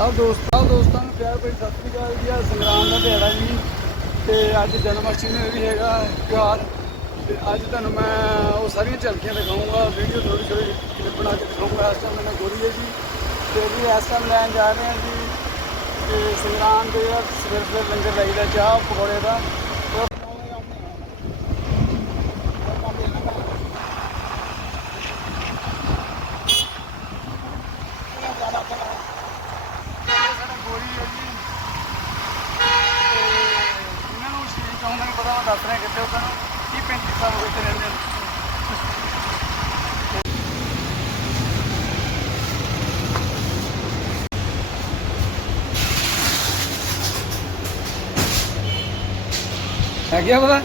ਸਭ ਦੋਸਤਾਂ ਦੋਸਤਾਂ ਨੂੰ ਪਿਆਰ ਭਰੀ ਸਤਿ ਸ੍ਰੀ ਅਕਾਲ ਜੀ ਆ ਸੰਗਰਾਮ ਦਾ ਦਿਹਾੜਾ ਜੀ। ਤੇ ਅੱਜ ਜਨਮ ਅਸ਼ਟਮੀ ਵੀ ਹੈਗਾ, ਤਿਉਹਾਰ। ਤੇ ਅੱਜ ਤੁਹਾਨੂੰ ਮੈਂ ਉਹ ਸਾਰੀਆਂ ਝਲਕੀਆਂ ਦਿਖਾਊਂਗਾ ਵੀਡੀਓ ਥੋੜੀ ਥੋੜੀ ਕਲਿੱਪ ਬਣਾ ਕੇ ਦਿਖਾਊਂਗਾ, ਇਸ ਟਾਈਮ ਮੈਨੂੰ ਗੋਰੀ ਹੈ ਜੀ। ਤੇ ਵੀ ਇਸ ਟਾਈਮ ਲੈਣ ਜਾ ਰਹੇ ਹਾਂ ਜੀ। ਤੇ ਸੰਗਰਾਮ ਦੇ ਆ, ਸਵੇਰ ਸਵੇਰ ਲੰਗਰ ਲਾਈਦਾ, ਚਾਹ, ਪਕੌੜੇ ਦਾ ਸਾਡਾ ਗੋਰੀ ਹੈ ਜੀ ਤੇ ਇਹਨਾਂ ਨੂੰ ਸ਼ੀਰ ਚਾਹੁੰਦਾ ਪਤਾ ਦੱਸ ਰਿਹਾ ਕਿੱਥੇ ਉਹਨਾਂ ਕੀ 35 ਸਾਲ ਹੋ ਗਏ ਰਹਿੰਦੇ ਨੂੰ। ਹੈ ਗਿਆ ਪਤਾ?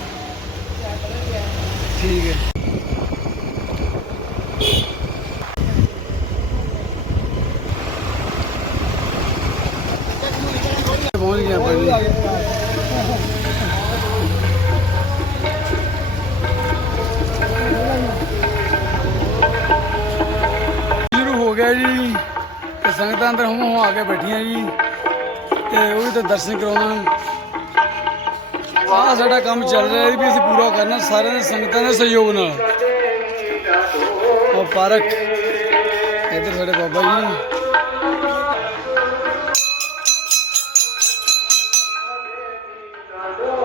ਠੀਕ ਹੈ। ਪਹੁੰਚ ਗਿਆ ਆਪਾਂ ਸੰਗਤਾਂ ਅੰਦਰ ਹੁਣ ਹੋ ਆ ਕੇ ਬੈਠੀਆਂ ਜੀ। ਤੇ ਉਹ ਵੀ ਤਾਂ ਦਰਸ਼ਨ ਕਰਾਉਣਾ। ਆ ਸਾਡਾ ਕੰਮ ਚੱਲ ਰਿਹਾ ਵੀ ਅਸੀਂ ਪੂਰਾ ਕਰਨਾ, ਸਾਰਿਆਂ ਦੇ ਸੰਗਤਾਂ ਦੇ ਸਹਿਯੋਗ ਨਾਲ। ਉਹ ਪਾਰਕ। ਇੱਧਰ ਸਾਡੇ ਬਾਬਾ ਜੀ मोहे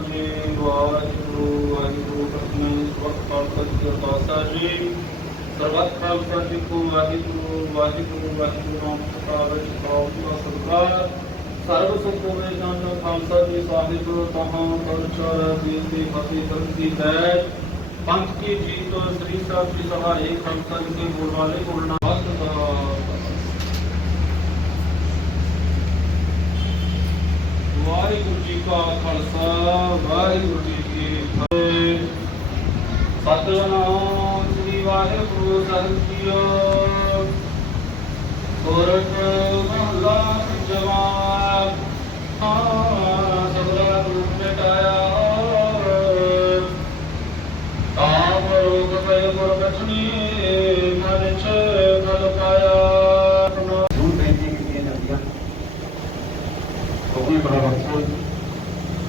ਜੀ ਬੋਲਣਾ ਜੀ ਵਾਹਿਗੁਰੂ ਵਾਹਿਗੁਰੂ ਸਤਿਨਾਮ ਸਬਕ ਖਾਲਸਾ ਜੀ ਕੀ ਅਰਦਾਸਾ ਜੀ ਸਰਬੱਤ ਖਾਲਸਾ ਜੀ ਕੋ ਵਾਹਿਗੁਰੂ ਵਾਹਿਗੁਰੂ ਵਾਹਿਗੁਰੂ ਨਾਮ ਸਤਾਵੇ ਸਤਾਉ ਦਾ ਸਰਦਾਰ ਸਰਬ ਸੁਖ ਹੋਵੇ ਜਨ ਖਾਲਸਾ ਜੀ ਸਾਹਿਬ ਤਹਾਂ ਪਰਚਰ ਜੀ ਦੀ ਫਤੀ ਸੰਤੀ ਹੈ ਪੰਥ ਕੀ ਜੀਤ ਸ੍ਰੀ ਸਾਹਿਬ ਜੀ ਸਹਾਏ ਖਾਲਸਾ ਜੀ ਕੇ ਬੋਲ ਵਾਲੇ ਬੋਲਣਾ ਵਾਸਤਾ ਵਾਹਿਗੁਰੂ ਜੀ ਕਾ ਖਾਲਸਾ ਵਾਹਿਗੁਰੂ ਜੀ ਕੀ ਫਤਿਹ। ਸਤਨਾਮ ਸ੍ਰੀ ਵਾਹਿਗੁਰੂ ਸਾਹਿਬ ਜੀਓ ਸੋਰਠ ਮਹਲਾ ਜਵਾਨ।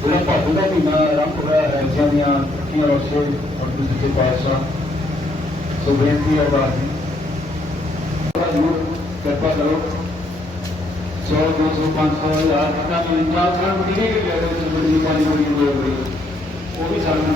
ਜਿਹੜਾ ਭਾਦੂ ਦਾ ਮਹੀਨਾ ਆਰੰਭ ਹੋਇਆ ਹੈ ਜਿਨ੍ਹਾਂ ਦੀਆਂ ਤਰੱਕੀਆਂ ਰੋਸੇ ਔਰ ਦੂਜੇ ਪਾਤਸ਼ਾਹ ਸੋ ਬੇਨਤੀ ਹੈ ਬਾਤ ਜੀ ਜ਼ਰੂਰ ਕਿਰਪਾ ਕਰੋ 100 200 500 ਹਜ਼ਾਰ ਜਿੰਨਾ ਮਿਲਦਾ ਸਾਨੂੰ ਕਿਹੜੇ ਜਿਹੜੇ ਜਿਹੜੀ ਪਾਣੀ ਹੋਈ ਹੋਵੇ ਉਹ ਵੀ ਸਾਨੂੰ